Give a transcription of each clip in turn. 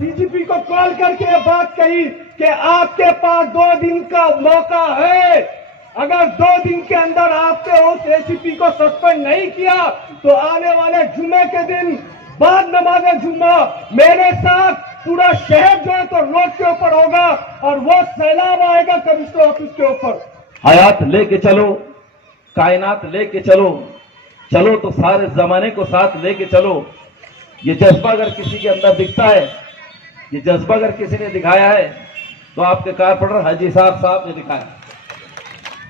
DGP को call करके बात कही कि आपके पास 2 दिन का मौका है, अगर 2 दिन के अंदर आपने उस एसीपी को सस्पेंड नहीं किया तो आने वाले जुम्मे के दिन बाद नमाज जुम्मा मेरे साथ पूरा शहर जो है तो रोड के ऊपर होगा और वो सैलाब आएगा कमिश्नर ऑफिस के ऊपर। हयात लेके चलो, कायनात लेके चलो, चलो तो सारे जमाने को साथ लेके चलो। ये जज्बा अगर किसी के अंदर दिखता है, ये जज्बा अगर किसी ने दिखाया है तो आपके कारपोरेटर हाजी साहब ने दिखाया।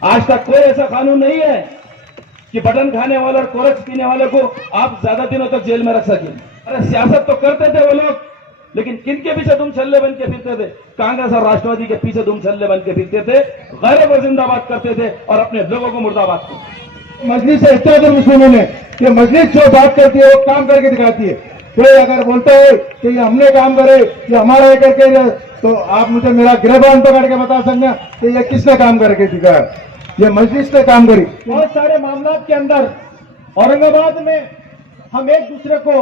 आज तक कोई ऐसा कानून नहीं है कि बटन खाने वाले और कोरस पीने वाले को आप ज्यादा दिनों तक जेल में रख सकें। अरे सियासत तो करते थे वो लोग, लेकिन किनके पीछे तुम छल्ले बन के फिरते थे? कांग्रेस और राष्ट्रवादी के पीछे तुम छल्ले बन के फिरते थे, गैरों को जिंदाबाद करते थे और अपने लोगों को मुर्दाबाद करते। मजलिस से इत्तेहादुल मुस्लिमीन ने कि मजलिस जो बात करती है वो काम करके दिखाती है। कोई अगर बोलता है कि ये हमने काम करे, ये हमारा है करके, तो आप मुझे मेरा गिरबान पकड़ के बता सकते कि ये किसने काम करके दिखाया? ये मजलिस ने काम करी। बहुत सारे मामला के अंदर औरंगाबाद में हम एक दूसरे को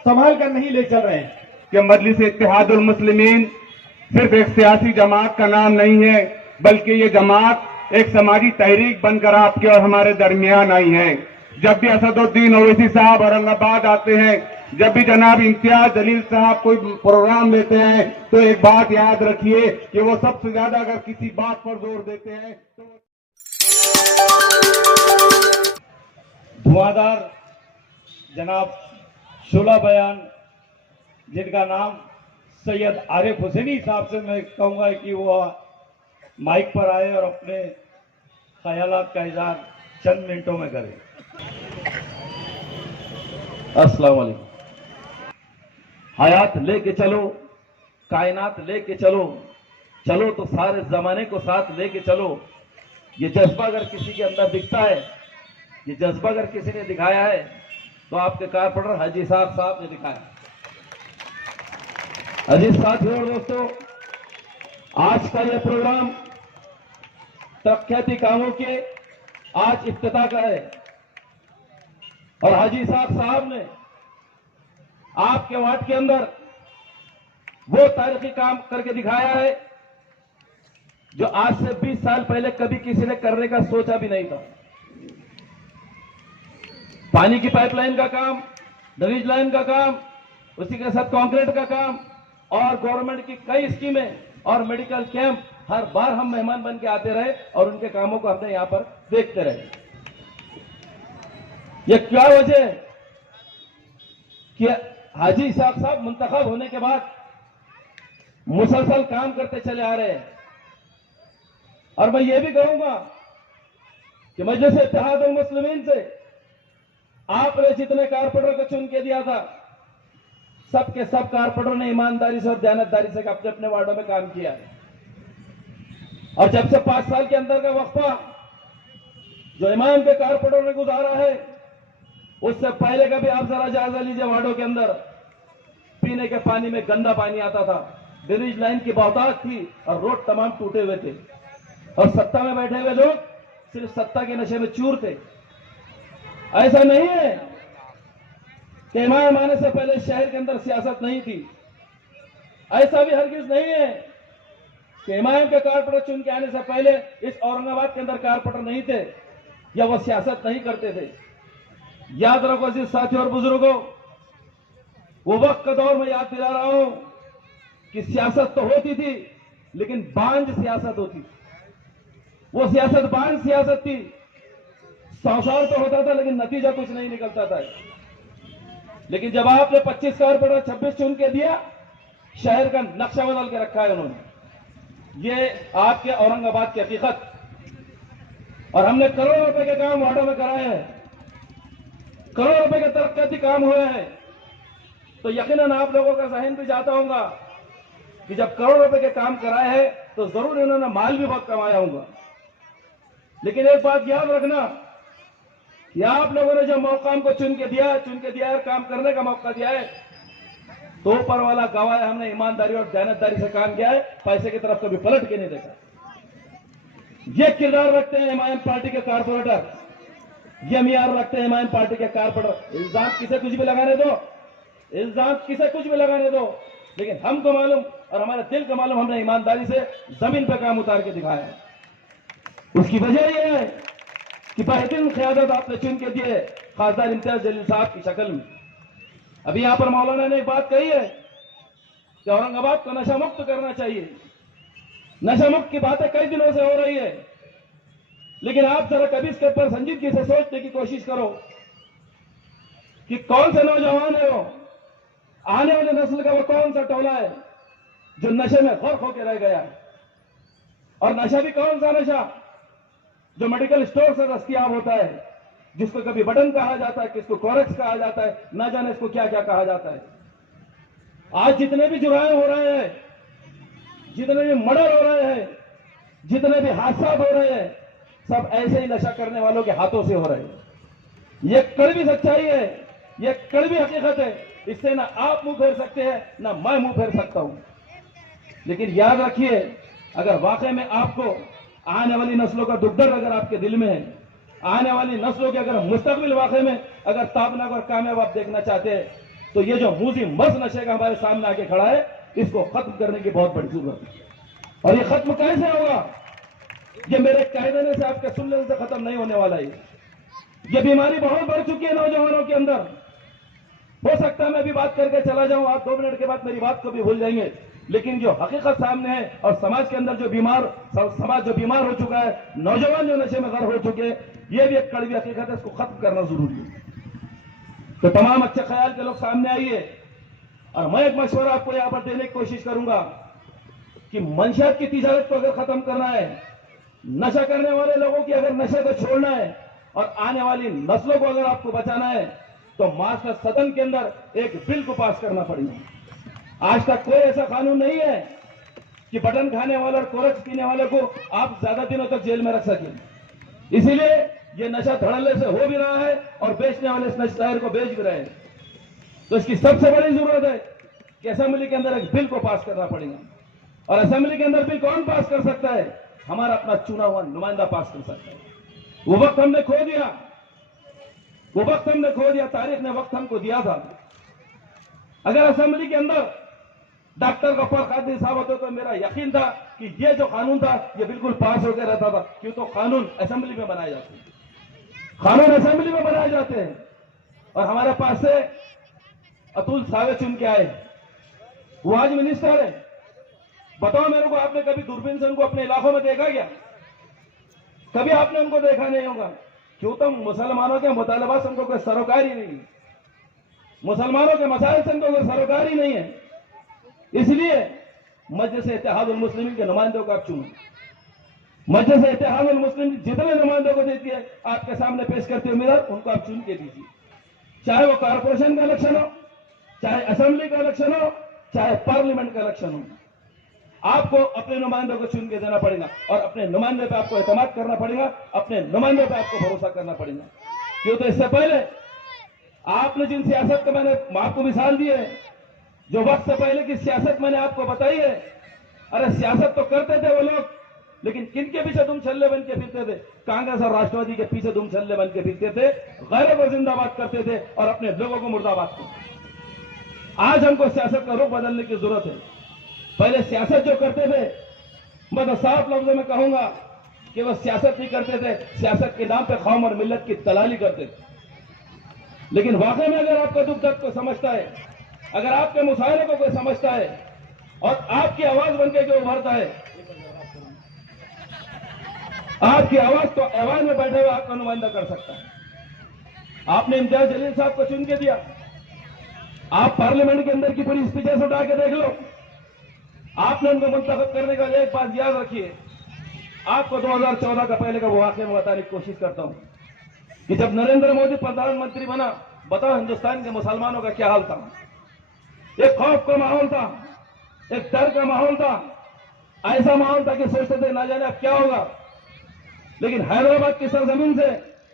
संभाल कर नहीं ले चल रहे हैं कि मजलिस इत्तेहादुल मुस्लिमीन सिर्फ एक सियासी जमात का नाम नहीं है, बल्कि ये जमात एक समाजी तहरीक बनकर आपके और हमारे दरमियान आई है। जब भी असदुद्दीन ओवैसी साहब औरंगाबाद आते हैं, जब भी जनाब इम्तियाज जलील साहब कोई प्रोग्राम लेते हैं, तो एक बात याद रखिए कि वो सबसे ज्यादा अगर किसी बात पर जोर देते हैं तो धुआंधार जनाब शोला बयान, जिनका नाम सैयद आरिफ हुसैनी साहब से मैं कहूंगा कि वो माइक पर आए और अपने ख्यालात का इजहार चंद मिनटों में करें। अस्सलाम वालेकुम। हयात लेके चलो, कायनात लेके चलो, चलो तो सारे जमाने को साथ लेके चलो। ये जज्बा अगर किसी के अंदर दिखता है, ये जज्बा अगर किसी ने दिखाया है तो आपके कारपोरेटर हाजी साहब ने दिखाया। अजीज साथियों और दोस्तों, आज का यह प्रोग्राम तरक्याती कामों के आज इफ्तिताह का है और हाजी साहब ने आपके वार्ड के अंदर वो तारीखी काम करके दिखाया है जो आज से 20 साल पहले कभी किसी ने करने का सोचा भी नहीं था। पानी की पाइपलाइन का काम, ड्रेनेज लाइन का काम, उसी के साथ कंक्रीट का काम और गवर्नमेंट की कई स्कीमें और मेडिकल कैंप, हर बार हम मेहमान बन के आते रहे और उनके कामों को हमने यहां पर देखते रहे। यह क्या वजह है कि हाजी साहब मुंतखब होने के बाद मुसलसल काम करते चले आ रहे हैं। और मैं ये भी कहूंगा कि मजलिस इत्तेहादुल मुस्लिमीन से आपने जितने कारपोरेटर को चुन के दिया था, सबके सब कारपोरेटर ने ईमानदारी से और दयानतदारी से अपने अपने वार्डों में काम किया है। और जब से 5 साल के अंदर का वक्फा जो इमाम के कारपोरेटर ने गुजारा है, उससे पहले का भी आप जरा जायजा लीजिए। वार्डों के अंदर पीने के पानी में गंदा पानी आता था, ड्रेनेज लाइन की बहुतायत थी और रोड तमाम टूटे हुए थे और सत्ता में बैठे हुए लोग सिर्फ सत्ता के नशे में चूर थे। ऐसा नहीं है कि इमाम आने से पहले शहर के अंदर सियासत नहीं थी। ऐसा भी हरगिज नहीं है कि इमाम के कारपोरेटर चुन के आने से पहले इस औरंगाबाद के अंदर कारपोरेटर नहीं थे या वो सियासत नहीं करते थे। याद रखो अजीज साथियों और बुजुर्गों, वो वक्त का दौर में याद दिला रहा हूं कि सियासत तो होती थी लेकिन बांझ सियासत होती थी। वो सियासत बांझ सियासत थी। संसार तो होता था लेकिन नतीजा कुछ नहीं निकलता था। लेकिन जब आपने 25 कारपोरेटर 26 चुन के दिया, शहर का नक्शा बदल के रखा है उन्होंने। ये आपके औरंगाबाद की हकीकत। और हमने करोड़ों रुपए के काम वार्डों में कराए हैं, करोड़ों रुपए के तरक्याती काम हुए हैं। तो यकीनन आप लोगों का जहन भी जाता होगा कि जब करोड़ों रुपए के काम कराए हैं तो जरूर इन्होंने माल भी बहुत कमाया होगा। लेकिन एक बात याद रखना कि आप लोगों ने जो मौका हमको चुन के दिया है, काम करने का मौका दिया है, तो ऊपर वाला गवाह है, हमने ईमानदारी और दयानतदारी से काम किया है, पैसे की तरफ कभी पलट के नहीं देखा। ये किरदार रखते हैं एमआईएम पार्टी के कारपोरेटर, ये मियार रखते हैं एमआईएम पार्टी के कारपोरेटर। इल्जाम किसे कुछ भी लगाने दो, इल्जाम किसे कुछ भी लगाने दो, लेकिन हमको मालूम और हमारे दिल को मालूम, हमने ईमानदारी से जमीन पर काम उतार के दिखाया है। उसकी वजह यह है कि बेहतरीन क़यादत आपने चुन के दिए खासदार इम्तियाज जलील साहब की शक्ल में। अभी यहां पर मौलाना ने एक बात कही है कि औरंगाबाद को नशा मुक्त करना चाहिए। नशा मुक्त की बातें कई दिनों से हो रही है, लेकिन आप जरा कभी इसके ऊपर संजीदगी से सोचने की कोशिश करो कि कौन से नौजवान है वो, आने वाले नस्ल का वो कौन सा टोला है जो नशे में गर्क होकर रह गया है। और नशा भी कौन सा नशा जो मेडिकल स्टोर से दस्तयाब होता है, जिसको कभी बटन कहा जाता है, किसको कोरेक्स कहा जाता है, ना जाने इसको क्या क्या कहा जाता है। आज जितने भी जुर्म हो रहे हैं, जितने भी मर्डर हो रहे हैं, जितने भी हादसा हो रहे हैं, सब ऐसे ही नशा करने वालों के हाथों से हो रहे हैं। ये कड़वी सच्चाई है, ये कड़वी हकीकत है। इससे ना आप मुंह फेर सकते हैं, ना मैं मुंह फेर सकता हूं। लेकिन याद रखिए, अगर वाकई में आपको आने वाली नस्लों का दुख दर्द अगर आपके दिल में है, आने वाली नस्लों के अगर मुस्तकबिल वाकई में अगर ताबनाक और कामयाब आप देखना चाहते हैं, तो ये जो मूजी मर्ज नशे का हमारे सामने आके खड़ा है, इसको खत्म करने की बहुत बड़ी जरूरत है। और ये खत्म कैसे होगा? ये मेरे कह देने से, आपके सुनने से खत्म नहीं होने वाला है। ये बीमारी बहुत बढ़ चुकी है नौजवानों के अंदर। हो सकता है मैं भी बात करके चला जाऊं, आप 2 मिनट के बाद मेरी बात को भी भूल जाएंगे, लेकिन जो हकीकत सामने है और समाज के अंदर जो समाज जो बीमार हो चुका है, नौजवान जो नशे में गर्क हो चुके हैं, यह भी एक कड़वी हकीकत है। इसको खत्म करना जरूरी है। तो तमाम अच्छे ख्याल के लोग सामने आइए, और मैं एक मशवरा आपको यहां पर देने की कोशिश करूंगा कि मंशियात की तिजारत को अगर खत्म करना है, नशा करने वाले लोगों की अगर नशे को छोड़ना है और आने वाली नस्लों को अगर आपको बचाना है, तो मास्टर सदन के अंदर एक बिल को पास करना पड़ेगा। आज तक कोई ऐसा कानून नहीं है कि बटन खाने वाले और कोरक्स पीने वाले को आप ज्यादा दिनों तक जेल में रख सकें। इसीलिए ये नशा धड़ल्ले से हो भी रहा है और बेचने वाले इस नशे को बेच भी रहे हैं। तो इसकी सबसे बड़ी जरूरत है कि असेंबली के अंदर एक बिल को पास करना पड़ेगा। और असेंबली के अंदर बिल कौन पास कर सकता है? हमारा अपना चुना हुआ नुमाइंदा पास कर सकता है। वो वक्त हमने खो दिया, वो वक्त हमने खो दिया। तारीख ने वक्त हमको दिया था। अगर असेंबली के अंदर डॉक्टर गफ्फार कादरी साहब होते तो मेरा यकीन था कि ये जो कानून था ये बिल्कुल पास होकर रहता था, क्यों तो कानून असेंबली में बनाए जाते हैं, कानून असेंबली में बनाए जाते हैं। और हमारे पास से अतुल सावे चुन के आए, वो आज मिनिस्टर है। बताओ मेरे को, आपने कभी दूरबीन से उनको अपने इलाकों में देखा क्या? कभी आपने उनको देखा नहीं होगा। क्यों तो मुसलमानों के मुतालबा से उनको कोई सरोकार ही नहीं, मुसलमानों के मसाइल से उनको कोई सरोकार ही नहीं है। इसलिए मजलिस इत्तेहादुल मुस्लिमीन के नुमाइंदों को आप चुनो। मजलिस इत्तेहादुल मुस्लिमीन जितने नुमाइंदों को देती है आपके सामने पेश करते हुए उम्मीदवार, उनको आप चुन के दीजिए। चाहे वो कारपोरेशन का इलेक्शन हो, चाहे असेंबली का इलेक्शन हो, चाहे पार्लियामेंट का इलेक्शन हो, आपको अपने नुमाइंदों को चुन के देना पड़ेगा और अपने नुमाइंदे पे आपको एतमाद करना पड़ेगा, अपने नुमाइंदे पे आपको भरोसा करना पड़ेगा। क्यों तो इससे पहले आपने जिन सियासत का मैंने आपको मिसाल दी है, जो वक्त से पहले की सियासत मैंने आपको बताई है, अरे सियासत तो करते थे वो लोग, लेकिन किनके पीछे तुम छल्ले बन के फिरते थे? कांग्रेस और राष्ट्रवादी के पीछे तुम छल्ले बन के फिरते थे, गैरों को जिंदाबाद करते थे और अपने लोगों को मुर्दाबाद करते। आज हमको सियासत का रुख बदलने की जरूरत है। पहले सियासत जो करते थे, मैं तो साफ लफ्जों में कहूंगा कि वो सियासत नहीं करते थे, सियासत के नाम पे कौम और मिल्लत की दलाली करते थे। लेकिन वाकई में अगर आपका दुख दर्द को समझता है, अगर आपके मुशायरे को कोई समझता है और आपकी आवाज बनके जो उभरता है, आपकी आवाज तो ऐवान में बैठे हुए आपका नुमाइंदा कर सकता है। आपने इम्तियाज जलील साहब को चुन के दिया, आप पार्लियामेंट के अंदर की पूरी स्पीचेस उठा के देख लो, आपने उनको मुंतखब करने का। एक बात याद रखिए, आपको 2014 का पहले का वो वाकया में बताने की कोशिश करता हूं कि जब नरेंद्र मोदी प्रधानमंत्री बना, बताओ हिंदुस्तान के मुसलमानों का क्या हाल था? एक खौफ का माहौल था, एक डर का माहौल था, ऐसा माहौल था कि सोचते थे ना जाने अब क्या होगा। लेकिन हैदराबाद की सरजमीन से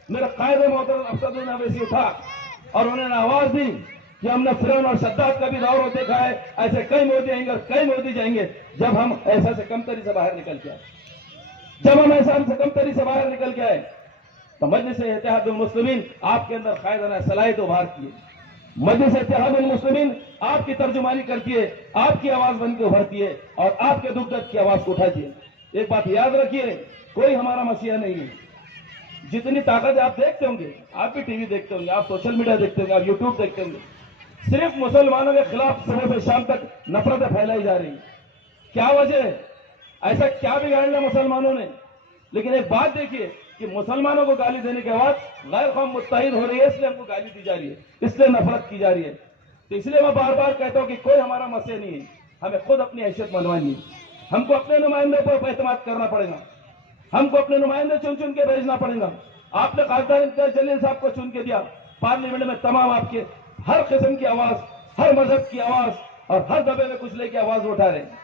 मेरे कायद मोहतरम असदुद्दीन अवैसी उठा और उन्होंने आवाज दी कि हमने फिरौन और शद्दाद का भी दौर देखा है, ऐसे कई मोदी आएंगे और कई मोदी जाएंगे, जब हम ऐसा से कमतरी से बाहर निकल के आए, जब हम ऐसा हमसे कमतरी से बाहर निकल के आए, तो मजलिस इत्तेहादुल मुस्लिमीन आपके अंदर कायदाना सलाहियत उभार किए। मजलिस इत्तेहादुल मुस्लिमीन आपकी तर्जुमानी करती है, आपकी आवाज बन के उभरती है और आपके दुख दर्द की आवाज को उठाती है। एक बात याद रखिए, कोई हमारा मसीहा नहीं है। जितनी ताकत आप देखते होंगे, आप भी टीवी देखते होंगे, आप सोशल मीडिया देखते होंगे, आप यूट्यूब देखते होंगे, सिर्फ मुसलमानों के खिलाफ सुबह से शाम तक नफरतें फैलाई जा रही है। क्या वजह है? ऐसा क्या बिगाड़ना मुसलमानों ने? लेकिन एक बात देखिए कि मुसलमानों को गाली देने के बाद गैर कौम मुत्तहिद हो रही है, इसलिए हमको गाली दी जा रही है, इसलिए नफरत की जा रही है। तो इसलिए मैं बार बार कहता हूं कि कोई हमारा मसला नहीं है, हमें खुद अपनी हैसियत मनवानी है। हमको अपने नुमाइंदों पर एतमाद करना पड़ेगा, हमको अपने नुमाइंदे चुन चुन के भेजना पड़ेगा। आपने खासदार इम्तियाज जलील साहब को चुन के दिया, पार्लियामेंट में तमाम आपके हर किस्म की आवाज, हर मजहब की आवाज और हर दबे में कुचले की आवाज उठा रहे हैं।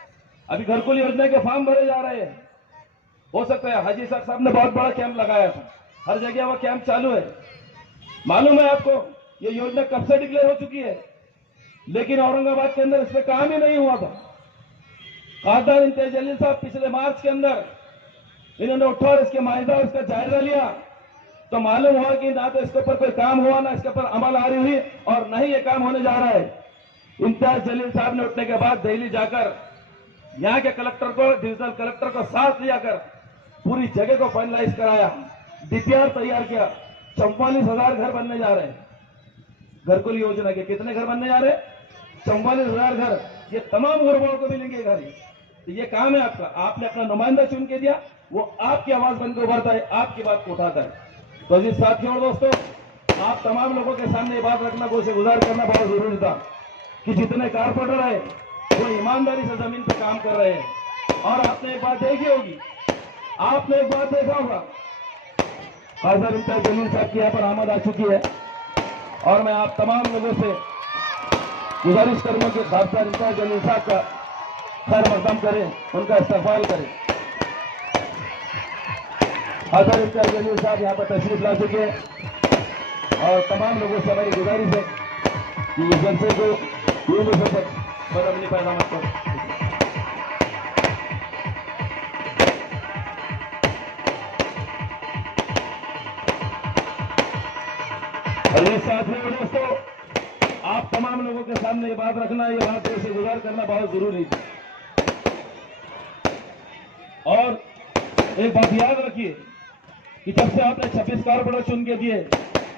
अभी घरकुल योजना के फॉर्म भरे जा रहे हैं। हो सकता है हाजी साहब ने बहुत बड़ा कैंप लगाया था, हर जगह वह कैंप चालू है। मालूम है आपको ये योजना कब से डिक्लेयर हो चुकी है, लेकिन औरंगाबाद के अंदर इस पर काम ही नहीं हुआ था। खासदार इम्तियाज जलील साहब पिछले मार्च के अंदर इन्होंने उठा और इसके माहिदा उसका जायजा लिया, तो मालूम हुआ कि ना तो इसके ऊपर कोई काम हुआ, ना इसके ऊपर अमल आरी हुई और न ही ये काम होने जा रहा है। इम्तियाज जलील साहब ने उठने के बाद दिल्ली जाकर यहाँ के कलेक्टर को, डिविजनल कलेक्टर को साथ लिया कर पूरी जगह को फाइनलाइज कराया, डीपीआर तैयार किया। 44,000 घर बनने जा रहे हैं। घरकुल योजना के कितने घर बनने जा रहे हैं? 44,000 घर। ये तमाम गुरबाओं को मिलेंगे घर। तो ये काम है आपका। आपने अपना नुमाइंदा चुन के दिया, वो आपकी आवाज बनकर उभरता है, आपकी बात को उठाता है। तो अजीज साथियों और दोस्तों, आप तमाम लोगों के सामने ये बात रखना, को से गुजार करना बहुत जरूरी था कि जितने कारपोरेटर है वो ईमानदारी से जमीन पर काम कर रहे हैं। और आपने एक बात देखी होगी, आपने एक बात देखा होगा, खासदार इम्तियाज जलील साहब की यहाँ पर आमद आ चुकी है और मैं आप तमाम लोगों से गुजारिश करूंगा कि खासदार इम्तियाज जलील साहब का खैर मकदम करें, उनका इस्तकबाल करें। खासदार इम्तियाज जलील साहब यहाँ पर तशरीफ ला चुके हैं और तमाम लोगों से हमारी गुजारिश है कि इस जलसे को बदमनी पैदा मत करो। अरे साथियों दोस्तों, आप तमाम लोगों के सामने ये बात रखना, ये बात से गुजार करना बहुत जरूरी है। और एक बात याद रखिए कि जब से आपने 26 कारपोरेटर चुन के दिए,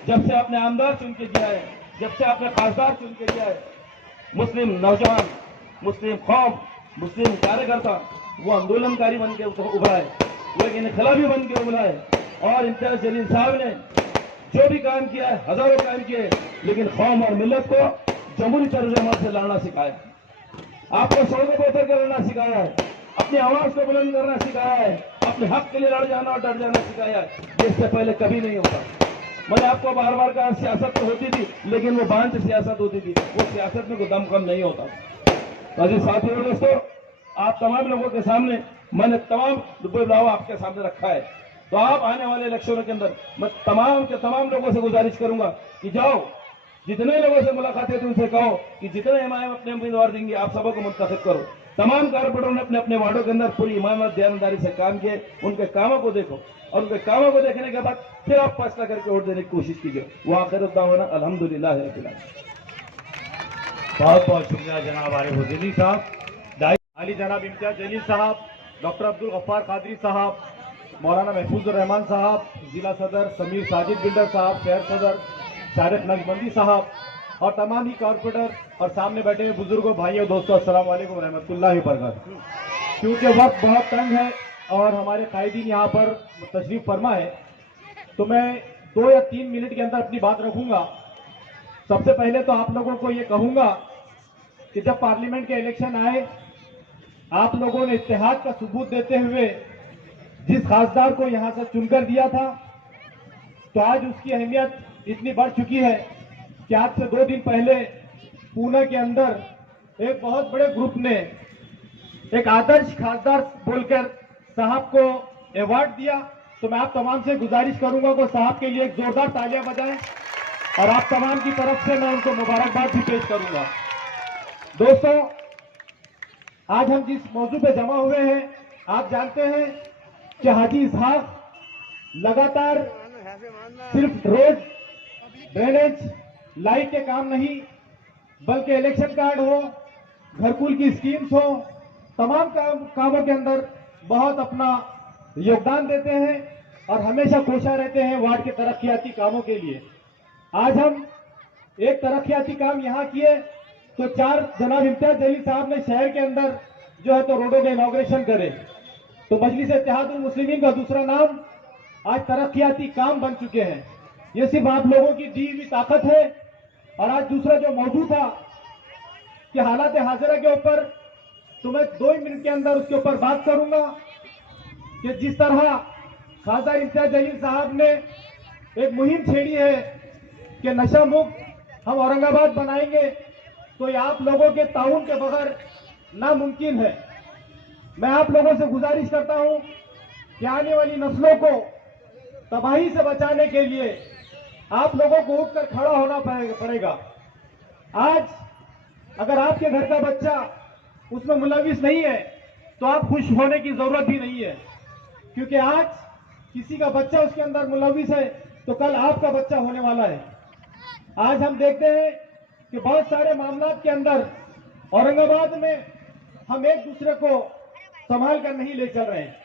जब से आपने आमदार चुन के दिया है, जब से आपने खासदार चुन के दिया है, मुस्लिम नौजवान, मुस्लिम कौम, मुस्लिम कार्यकर्ता वो आंदोलनकारी बन के उभरा है, वो एक इनकलाबी बन के उभरा है। और इम्तियाज जलील साहब ने जो भी काम किया है, हजारों काम किए, लेकिन कौम और मिल्लत को जमहूरी तर्जुमान से लड़ना सिखाया, आपको सौदे पर उतर कर लड़ना सिखाया है, अपनी आवाज को बुलंद करना सिखाया है, अपने हक के लिए लड़ जाना और डर जाना सिखाया है, जिससे पहले कभी नहीं होता। मैंने आपको बार बार कहा सियासत तो होती थी, लेकिन वो बांझ सियासत होती थी, वो सियासत में कोई दमखम नहीं होता। तो अजीज साथियों दोस्तों, आप तमाम लोगों के सामने मैंने तमाम बदलाव आपके सामने रखा है। तो आप आने वाले इलेक्शनों के अंदर मैं तमाम के तमाम लोगों से गुजारिश करूंगा कि जाओ, जितने लोगों से मुलाकातें थी उनसे कहो कि जितने इमाम अपने उम्मीदवार देंगे आप सबको मुंतखब करो। तमाम कारपोरेटरों ने अपने अपने वार्डों के अंदर पूरी ईमानदारी ध्यानदारी से काम किए, उनके कामों को देखो और उनके कामों को देखने के बाद फिर आप फैसला करके वोट देने की कोशिश कीजिए। वो आखिरदावाना अल्हम्दुलिल्लाह रब्बिल आलमीन। बहुत बहुत शुक्रिया जनाब आरिफ हुसैनी साहब, अली जनाब इम्तियाज जलील साहब, डॉक्टर अब्दुल गफ्फार कादरी साहब, मौलाना महफूजुर रहमान साहब, जिला सदर समीर साजिद बिल्डर साहब, शहर सदर शारिक नक्शबंदी साहब और तमाम ही कॉर्पोरेटर और सामने बैठे बुजुर्गों, भाइयों, दोस्तों, अस्सलाम वालेकुम रहमतुल्लाहि व बरकातहू। क्योंकि वक्त बहुत तंग है और हमारे कायदीन यहाँ पर तशरीफ फरमा है, तो मैं 2 या 3 मिनट के अंदर अपनी बात रखूंगा। सबसे पहले तो आप लोगों को ये कहूंगा कि जब पार्लियामेंट के इलेक्शन आए, आप लोगों ने इत्तेहाद का सबूत देते हुए जिस खासदार को यहां से चुनकर दिया था, तो आज उसकी अहमियत इतनी बढ़ चुकी है कि आज से 2 दिन पहले पूना के अंदर एक बहुत बड़े ग्रुप ने एक आदर्श खासदार बोलकर साहब को अवार्ड दिया तो मैं आप तमाम से गुजारिश करूंगा कि साहब के लिए एक जोरदार तालियां बजाएं और आप तमाम की तरफ से मैं उनको मुबारकबाद भी पेश करूंगा। दोस्तों, आज हम जिस मौजू पे जमा हुए हैं, आप जानते हैं कि हाजी इसहाक लगातार सिर्फ रोड, ड्रेनेज, लाइट के काम नहीं, बल्कि इलेक्शन कार्ड हो, घरकुल की स्कीम्स हो, तमाम कामों के अंदर बहुत अपना योगदान देते हैं और हमेशा कोशा रहते हैं वार्ड के तरक्याती कामों के लिए। आज हम एक तरक्याती काम यहाँ किए तो 4 जनाब इम्तियाज जलील साहब ने शहर के अंदर जो है तो रोडों का इनॉग्रेशन करे। तो मजलिस इत्तेहादुल मुस्लिमीन का दूसरा नाम आज तरक्याती काम बन चुके हैं। ये सिर्फ आप लोगों की दी हुई ताकत है। और आज दूसरा जो मौजूद था कि हालात हाजिरा के ऊपर, तो मैं 2 मिनट के अंदर उसके ऊपर बात करूंगा कि जिस तरह खासा इम्तियाज जलील साहब ने एक मुहिम छेड़ी है कि नशा मुक्त हम औरंगाबाद बनाएंगे, तो ये आप लोगों के ताउन के बगैर नामुमकिन है। मैं आप लोगों से गुजारिश करता हूं कि आने वाली नस्लों को तबाही से बचाने के लिए आप लोगों को उठकर खड़ा होना पड़ेगा। आज अगर आपके घर का बच्चा उसमें मुलविस नहीं है तो आप खुश होने की जरूरत भी नहीं है, क्योंकि आज किसी का बच्चा उसके अंदर मुलविस है तो कल आपका बच्चा होने वाला है। आज हम देखते हैं कि बहुत सारे मामलात के अंदर औरंगाबाद में हम एक दूसरे को संभाल कर नहीं ले चल रहे हैं।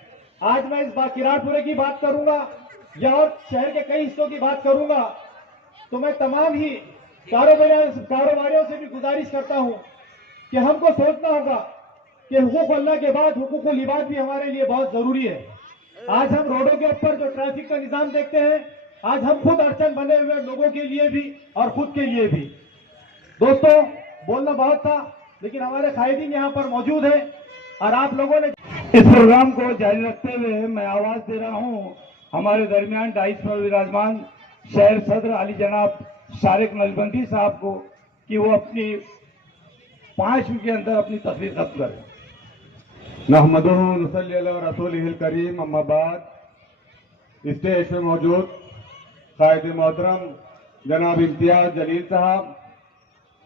आज मैं इस बार किराड़पुरे की बात करूंगा या और शहर के कई हिस्सों की बात करूंगा, तो मैं तमाम ही कारोबारियों से भी गुजारिश करता हूं कि हमको सोचना होगा कि हुकूक अल्लाह के बाद हुकूकुल इबाद भी हमारे लिए बहुत जरूरी है। आज हम रोडों के ऊपर जो ट्रैफिक का निजाम देखते हैं, आज हम खुद अड़चन बने हुए लोगों के लिए भी और खुद के लिए भी। दोस्तों, बोलना बहुत था, लेकिन हमारे कायदीन यहाँ पर मौजूद है और आप लोगों ने इस प्रोग्राम को जारी रखते हुए मैं आवाज दे रहा हूं हमारे दरमियान डाइस पर विराजमान शहर सदर अली जनाब शारिक नजबंदी साहब को कि वो अपनी 5 मिनट के अंदर अपनी तस्वीर ज़ब्त करें। नहमदुहु नसल्ली अला रसूलिहिल करीम, अम्मा बाद। स्टेज पे मौजूद कायदे मोहतरम जनाब इम्तियाज जलील साहब,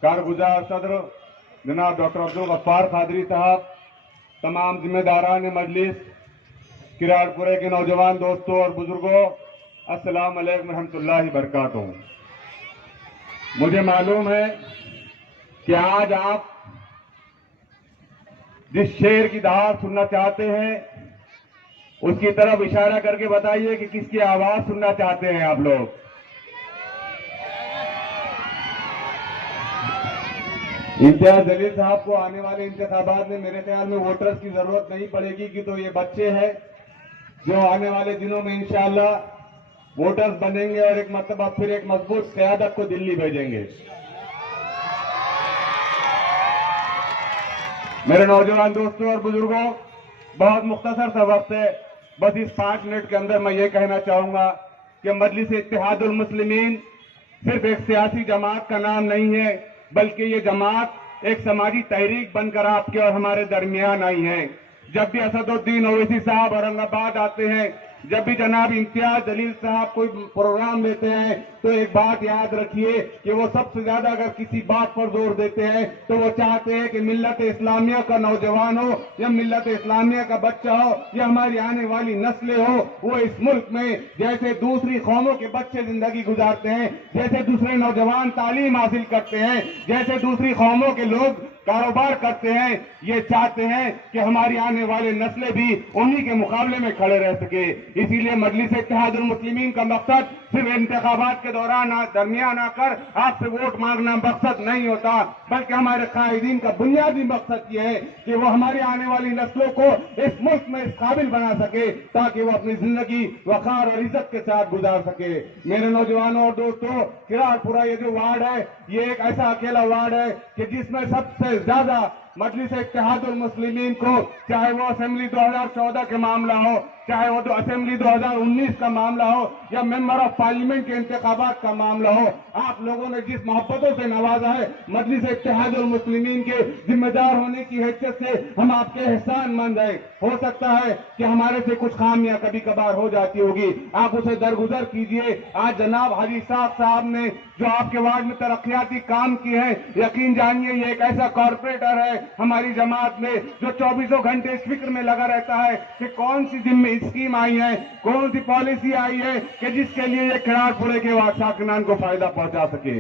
कारगुजार सदर जनाब डॉक्टर अब्दुल गफ्फार कादरी साहब, तमाम जिम्मेदारान मजलिस, किराड़पुरे के नौजवान दोस्तों और बुजुर्गों, अस्सलाम वालेकुम रहमतुल्लाहि बरकातुहू। मुझे मालूम है कि आज आप जिस शेर की दहाड़ सुनना चाहते हैं उसकी तरफ इशारा करके बताइए कि किसकी आवाज सुनना चाहते हैं आप लोग। इम्तियाज जलील साहब को आने वाले इंतखाबात में मेरे ख्याल में वोटर्स की जरूरत नहीं पड़ेगी कि तो ये बच्चे हैं जो आने वाले दिनों में इंशाअल्लाह वोटर्स बनेंगे और एक मरतबा फिर एक मजबूत क़यादत को दिल्ली भेजेंगे। मेरे नौजवान दोस्तों और बुजुर्गों, बहुत मुख्तसर सा वक्त है, बस इस 5 मिनट के अंदर मैं ये कहना चाहूंगा कि मजलिस इत्तेहादुल मुस्लिमीन सिर्फ एक सियासी जमात का नाम नहीं है, बल्कि ये जमात एक समाजी तहरीक बनकर आपके और हमारे दरमियान आई है। जब भी असदुद्दीन ओवैसी साहब औरंगाबाद आते हैं, जब भी जनाब इम्तियाज जलील साहब कोई प्रोग्राम लेते हैं, तो एक बात याद रखिए कि वो सबसे ज्यादा अगर किसी बात पर जोर देते हैं तो वो चाहते हैं कि मिल्लत इस्लामिया का नौजवान हो या मिल्लत इस्लामिया का बच्चा हो या हमारी आने वाली नस्लें हो, वो इस मुल्क में जैसे दूसरी कौमों के बच्चे जिंदगी गुजारते हैं, जैसे दूसरे नौजवान तालीम हासिल करते हैं, जैसे दूसरी कौमों के लोग कारोबार करते हैं, ये चाहते हैं कि हमारी आने वाले नस्लें भी उन्हीं के मुकाबले में खड़े रह सके। इसीलिए मजलिस इत्तेहादुल मुस्लिमीन का मकसद सिर्फ इंतखाबात के दौरान दरमियान आकर आपसे वोट मांगना मकसद नहीं होता, बल्कि हमारे कायदीन का बुनियादी मकसद ये है कि वो हमारी आने वाली नस्लों को इस मुल्क में इस काबिल बना सके ताकि वो अपनी जिंदगी वकार और इज्जत के साथ गुजार सके। मेरे नौजवानों और दोस्तों, किराड़पुरा ये जो वार्ड है, ये एक ऐसा अकेला वार्ड है कि जिसमें सबसे ज्यादा मजलिस इत्तेहादुल मुस्लिमीन को, चाहे वो असेंबली 2014 के मामला हो, चाहे वो असेंबली 2019 का मामला हो, या मेंबर ऑफ पार्लियामेंट के इंतखाबात का मामला हो, आप लोगों ने जिस मोहब्बतों से नवाजा है, मजलिस इत्तेहादुल मुस्लिमीन के जिम्मेदार होने की हैसियत से हम आपके एहसानमंद हैं। हो सकता है कि हमारे से कुछ खामियां कभी कभार हो जाती होगी, आप उसे दरगुजर कीजिए। आज जनाब हाजी साहब ने जो आपके वार्ड में तरक्याती काम किए हैं, यकीन जानिए ये एक ऐसा कॉर्पोरेटर है हमारी जमात में जो 24 घंटे इस फिक्र में लगा रहता है कि कौन सी स्कीम आई है, कौन सी पॉलिसी आई है कि जिसके लिए ये किराड़पुरे के साकिनान को फायदा पहुंचा सके।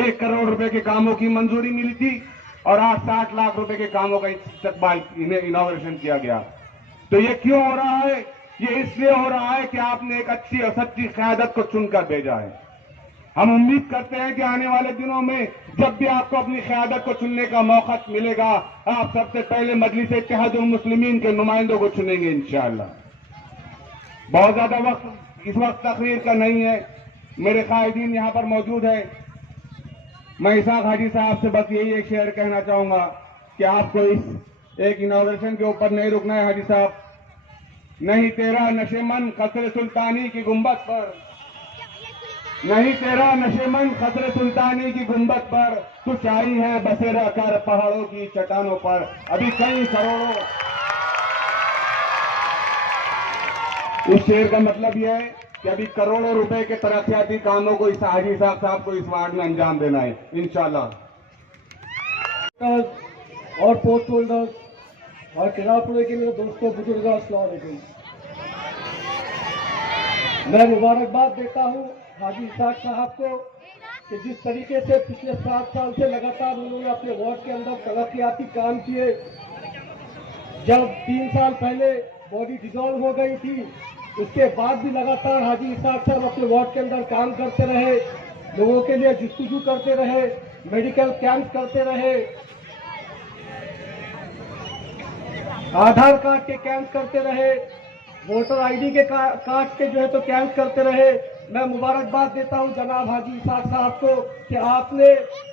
1 करोड़ रुपए के कामों की मंजूरी मिली थी और आज 60 लाख रुपए के कामों का इस्तकबाल इनॉग्रेशन किया गया। तो ये क्यों हो रहा है? ये इसलिए हो रहा है कि आपने एक अच्छी और सच्ची क़यादत को चुनकर भेजा है। हम उम्मीद करते हैं कि आने वाले दिनों में जब भी आपको अपनी क़यादत को चुनने का मौका मिलेगा, आप सबसे पहले मजलिस इत्तेहादुल मुस्लिमीन के नुमाइंदों को चुनेंगे इंशाअल्लाह। बहुत ज्यादा वक्त इस वक्त तकरीर का नहीं है, मेरे कायदीन यहां पर मौजूद है। मैं इसाक हाजी साहब से बस यही एक शेर कहना चाहूंगा कि आपको इस एक इनॉग्रेशन के ऊपर नहीं रुकना है हाजी साहब। नहीं तेरा नशेमन कसर सुल्तानी की गुंबद पर, नहीं तेरा नशेमन खसरे सुल्तानी की गुंबद पर, तू चाही है बसेरा कर पहाड़ों की चट्टानों पर। अभी कई करोड़ों, इस शेर का मतलब यह है कि अभी करोड़ों रुपए के तरक्याती कामों को इस हाजी साहब को इस वार्ड में अंजाम देना है इंशाल्लाह। और पोस्ट होल्डर्स और किराड़पुरे के मेरे दोस्तों बुजुर्ग, अस्सलाम वालेकुम। मैं मुबारकबाद देता हूँ हाजी इसाक साहब को कि जिस तरीके से पिछले 7 साल से लगातार उन्होंने अपने वार्ड के अंदर तरक्याती काम किए। जब 3 साल पहले बॉडी डिसॉल्व हो गई थी, उसके बाद भी लगातार हाजी इसाक साहब अपने वार्ड के अंदर काम करते रहे, लोगों के लिए जुस्तजू करते रहे, मेडिकल कैंप करते रहे, आधार कार्ड के कैंप करते रहे, वोटर आईडी के कार्ड के जो है तो कैंप करते रहे। मैं मुबारकबाद देता हूं जनाब हाजी इसाक साहब को कि आपने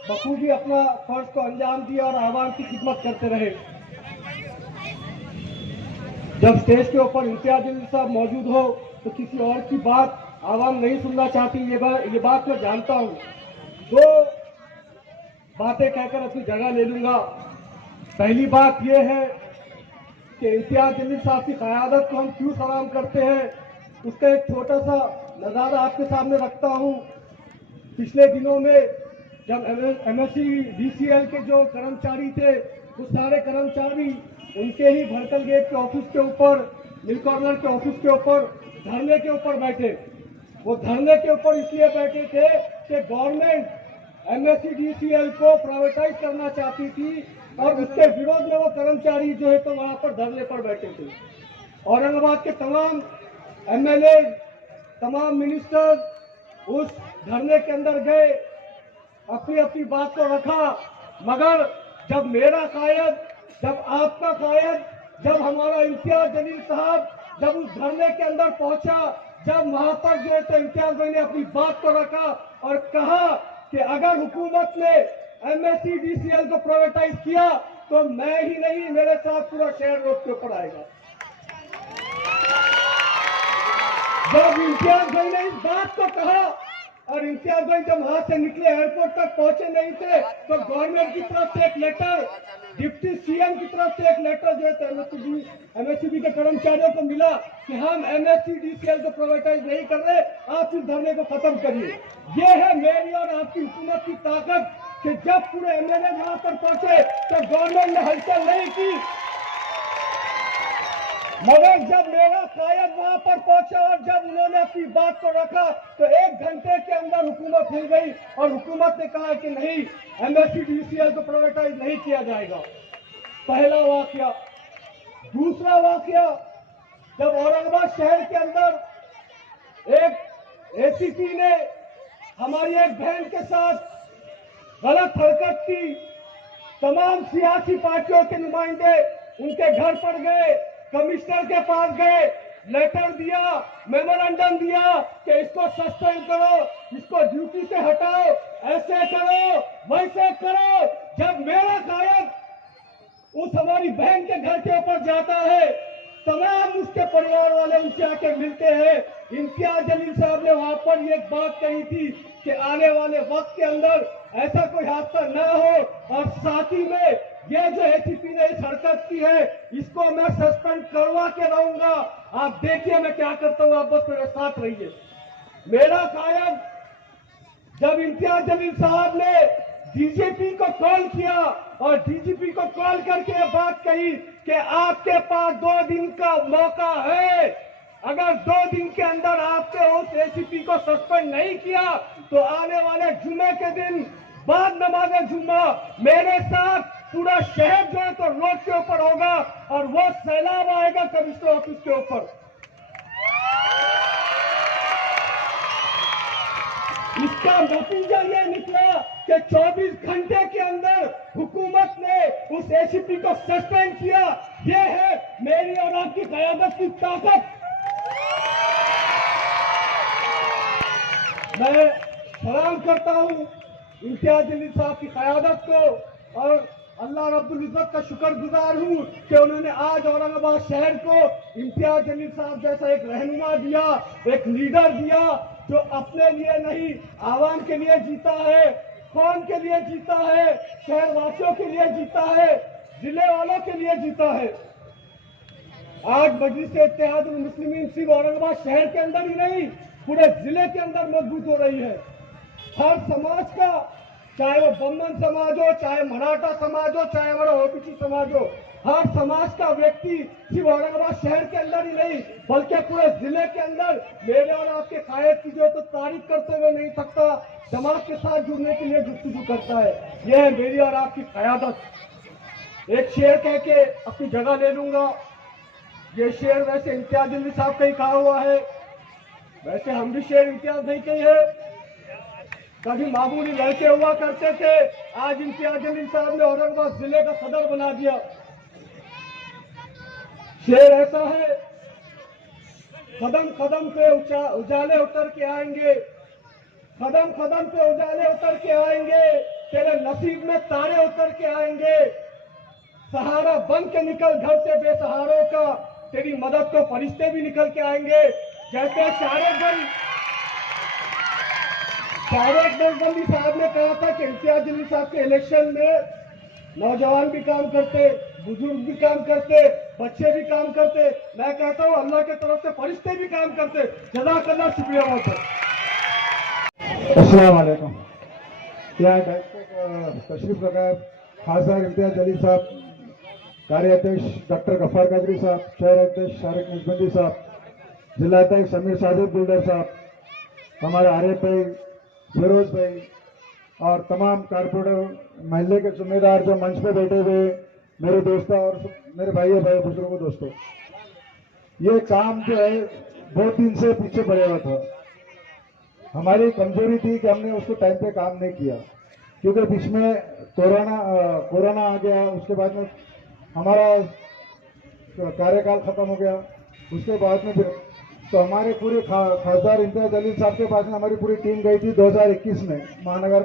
बखूबी अपना फर्ज को अंजाम दिया और आवाम की खिदमत करते रहे। जब स्टेज के ऊपर इम्तियाज जलील साहब मौजूद हो तो किसी और की बात आवाम नहीं सुनना चाहती, ये बात मैं जानता हूं। 2 बातें कहकर अपनी जगह ले लूंगा। पहली बात यह है कि इम्तियाज जलील साहब की क़यादत को हम क्यों सलाम करते हैं, उसका एक छोटा सा नज़ारा आपके सामने रखता हूं। पिछले दिनों में जब MSc DCL के जो कर्मचारी थे, वो सारे कर्मचारी उनके ही भड़कल गेट के ऑफिस के ऊपर, मिल कॉर्नर के ऑफिस के ऊपर धरने के ऊपर बैठे। वो धरने के ऊपर इसलिए बैठे थे कि गवर्नमेंट MSc DCL को प्राइवेटाइज करना चाहती थी और उसके विरोध में वो कर्मचारी जो है तो वहां पर धरने पर बैठे थे। औरंगाबाद के तमाम MLA, तमाम मिनिस्टर उस धरने के अंदर गए, अपनी अपनी बात को रखा, मगर जब मेरा कायद, जब आपका कायद, जब हमारा इम्तियाज जलील साहब जब उस धरने के अंदर पहुंचा, जब वहां पर जो है तो इम्तियाज भाई ने अपनी बात को रखा और कहा कि अगर हुकूमत ने MSc DCL को प्राइवेटाइज किया तो मैं ही नहीं, मेरे साथ पूरा शहर रोड के ऊपर आएगा। जब इम्तियाज भाई ने इस बात को कहा और इम्तियाज भाई जब वहां से निकले, एयरपोर्ट तक पहुंचे नहीं थे, तो गवर्नमेंट की तरफ से एक लेटर, डिप्टी CM की तरफ से एक लेटर जो है MSCB के कर्मचारियों को मिला कि हम MSc DCL को प्राइवेटाइज नहीं कर रहे, आप इस धरने को खत्म करिए। ये है मेरी और आपकी हुकूमत की ताकत कि जब पूरे MLA वहां पर पहुंचे तो गवर्नमेंट ने हलचल नहीं की, मगर जब मेरा कायद वहां पर पहुंचा और जब उन्होंने अपनी बात को रखा तो 1 घंटे के अंदर हुकूमत हिल गई और हुकूमत ने कहा कि नहीं, MSc DCL को प्राइवेटाइज नहीं किया जाएगा। पहला वाकया। दूसरा वाकया, जब औरंगाबाद शहर के अंदर एक ACP ने हमारी एक बहन के साथ गलत हरकत की, तमाम सियासी पार्टियों के नुमाइंदे उनके घर पर गए, कमिश्नर के पास गए, लेटर दिया, मेमोरेंडम दिया कि इसको सस्पेंड करो, इसको ड्यूटी से हटाओ, ऐसे करो, वैसे करो। जब मेरा कायद जाता है, तमाम उसके परिवार वाले उनसे आके मिलते हैं। इम्तियाज जलील साहब ने वहां पर ये बात कही थी कि आने वाले वक्त के अंदर ऐसा कोई हादसा न हो, और साथ ही में ये जो एसीपी ने इस हरकत की है इसको मैं सस्पेंड करवा के रहूंगा। आप देखिए मैं क्या करता हूं, आप बस मेरे साथ रहिए। मेरा कायम जब इम्तियाज जलील साहब ने डीजीपी को कॉल किया और डीजीपी को कॉल करके ये बात कही कि आपके पास 2 दिन का मौका है, अगर 2 दिन के अंदर आपने उस एसीपी को सस्पेंड नहीं किया तो आने वाले जुमे के दिन बाद नमाज जुम्मा मेरे साथ पूरा शहर जो है तो रोड के ऊपर होगा और वो सैलाब आएगा कमिश्नर ऑफिस के ऊपर। इसका नतीजा ये निकला कि 24 घंटे के अंदर हुकूमत ने उस एसीपी को सस्पेंड किया। ये है मेरी और आपकी क़यादत की ताकत। मैं सलाम करता हूं इम्तियाज जलील साहब की क़यादत को और अल्लाह रब्बुल इज्जत का शुक्रगुजार हूं कि उन्होंने आज औरंगाबाद शहर को इम्तियाज जलील साहब जैसा एक रहनुमा दिया, एक लीडर दिया जो अपने लिए नहीं आवाम के लिए जीता है, कौम के लिए जीता है, शहर वासियों के लिए जीता है, जिले वालों के लिए जीता है। आज मजलिस-ए-इत्तेहादुल मुस्लिमीन सिर्फ औरंगाबाद शहर के अंदर ही नहीं पूरे जिले के अंदर मजबूत हो रही है। हर समाज का, चाहे वो बम्बन समाज हो, चाहे मराठा समाज हो, चाहे हमारा ओबीसी समाज हो, हर समाज का व्यक्ति सिर्फ औरंगाबाद शहर के अंदर ही नहीं बल्कि पूरे जिले के अंदर मेरे और आपके कायद की जो तो तारीफ करते हुए नहीं सकता, समाज के साथ जुड़ने के लिए जुस्तजू करता है। यह है मेरी और आपकी क़यादत। एक शेर कह के अपनी जगह ले लूंगा। ये शेर वैसे इम्तियाज जलील साहब का ही कहा हुआ है, वैसे हम भी शेर इम्तियाज नहीं कही है। कभी मामूली लड़के हुआ करते थे, आज इम्तियाज जलील साहब ने औरंगाबाद जिले का सदर बना दिया। शेर ऐसा है, कदम कदम पे उजाले उतर के आएंगे, कदम कदम पे उजाले उतर के आएंगे, तेरे नसीब में तारे उतर के आएंगे, सहारा बन के निकल घर से बेसहारों का, तेरी मदद को फरिश्ते भी निकल के आएंगे। जैसे शारेक नजबंदी साहब ने कहा था कि इम्तियाज जलील साहब के इलेक्शन में नौजवान भी काम करते, बुजुर्ग भी काम करते, बच्चे भी काम करते। मैं कहता हूँ अल्लाह के तरफ से फरिश्ते भी काम करते। जज़ाकल्लाह, शुक्रिया बहुत बहुत। अस्सलाम वालेकुम। यहाँ तशरीफ रखा खासदार इम्तियाज जलील साहब, कार्याध्यक्ष डॉक्टर गफ्फार कादरी साहब, शहर अध्यक्ष शारेक नजबंदी साहब, जिला अध्यक्ष समीर साजिद बिल्डर साहब, हमारे आरिफ भाई, फिरोज भाई और तमाम कारपोरेटर महल्ले के जिम्मेदार जो मंच पे बैठे हुए, मेरे दोस्तों और मेरे भाई बुजुर्गों दोस्तों, ये काम जो है बहुत दिन से पीछे पड़े हुआ था। हमारी कमजोरी थी कि हमने उसको टाइम पे काम नहीं किया, क्योंकि बीच में कोरोना आ गया, उसके बाद में हमारा कार्यकाल खत्म हो गया। उसके बाद में फिर तो हमारे पूरे खासदार इम्तियाज जलील साहब के पास में हमारी पूरी टीम गई थी 2021 में महानगर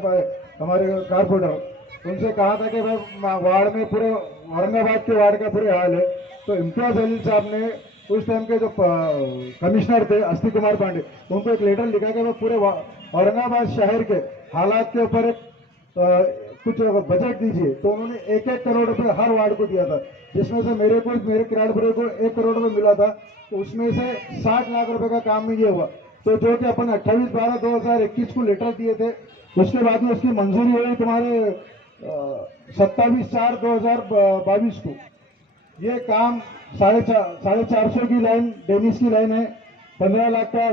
हमारे कारपोरेटर। उनसे कहा था कि भाई वार्ड में पूरे औरंगाबाद के वार्ड का पूरे हाल है। तो इम्तियाज जलील साहब ने उस टाइम के जो कमिश्नर थे अस्ति कुमार पांडे, उनको एक लेटर लिखा कि वो पूरे औरंगाबाद शहर के हालात के ऊपर कुछ बजट दीजिए। तो उन्होंने 1-1 करोड़ रुपए हर वार्ड को दिया था, जिसमें से मेरे किराड़पुरे को 1 करोड़ रुपए मिला था। तो उसमें से 60 लाख रुपए का काम में ये हुआ। तो जो कि अपन 28/12/2021 को लेटर दिए थे, उसके बाद में उसकी मंजूरी हुई तुम्हारे 27/4/2022 को। ये काम 450 की लाइन डेनिस की लाइन है, 15 लाख का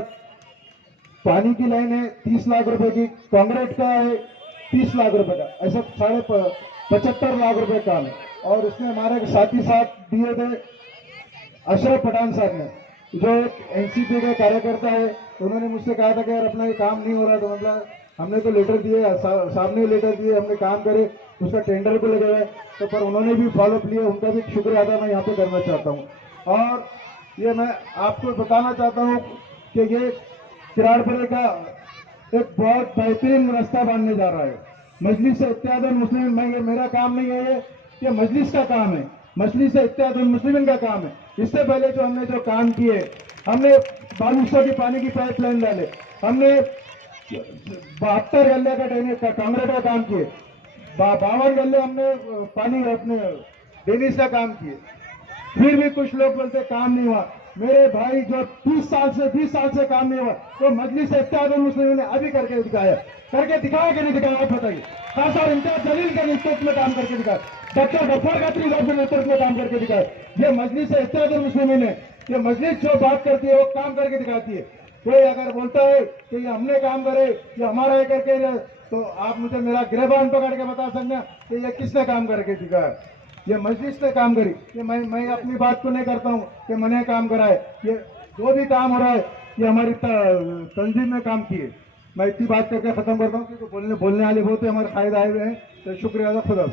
पानी की लाइन है, 30 लाख रुपए की कांक्रीट का है, 30 लाख रुपए का, ऐसा 75 लाख रुपए काम है। और उसमें हमारे साथी साथ दिए थे अशरफ पठान साहब ने, जो एक एनसीपी का कार्यकर्ता है। उन्होंने मुझसे कहा था कि यार अपना ये काम नहीं हो रहा, तो मतलब हमने तो लेटर दिए, सामने लेटर दिए, हमने काम करे, उसका टेंडर को लगे हुए, तो पर उन्होंने भी फॉलोअप लिया, उनका भी शुक्रिया अदा मैं यहाँ पे करना चाहता हूँ। और ये मैं आपको बताना चाहता हूँ कि ये किराड़पुरे का एक बहुत बेहतरीन रास्ता बनने जा रहा है। मजलिस-ए-इत्तेहादुल मुस्लिमीन में ये मेरा काम नहीं है, ये मजलिस का काम है। मछली से इत्यादि मुस्लिम का काम है। इससे पहले जो हमने जो काम किए, हमने 2200 की पानी की पाइपलाइन डाले, हमने 72 गल्ले का कांग्रेस का काम किए, 52 गल्ले हमने पानी अपने डेनिस का काम किए। फिर भी कुछ लोग बोलते काम नहीं हुआ। मेरे भाई जो 20 साल से काम नहीं हुआ, तो मजलिस से इत्तेहादुल मुस्लिमीन ने अभी करके दिखाया कि नहीं दिखाया, आप बताइए। खास और इम्तियाज जलील के नेतृत्व में काम करके दिखाया, डॉक्टर गफ्फार कादरी साहब के नेतृत्व में काम करके दिखाया। ये मजलिस से इत्तेहादुल मुस्लिमीन है, ये मजलिस जो बात करती है वो काम करके दिखाती है। कोई अगर बोलता है कि ये हमने काम करे, ये हमारा है करके, तो आप मुझे मेरा गिरबान पकड़ के बता सकते हैं कि ये किसने काम करके दिखाया। ये मजलिस ने काम करी। ये मैं अपनी बात को नहीं करता हूँ कि मैंने काम करा है। ये जो भी काम हो रहा है ये हमारी तंजीम ने काम किए। मैं इतनी बात करके खत्म करता हूँ, क्योंकि बोलने वाले बहुत ही हमारे फायदा आए हुए हैं। तो शुक्रिया, खुदा।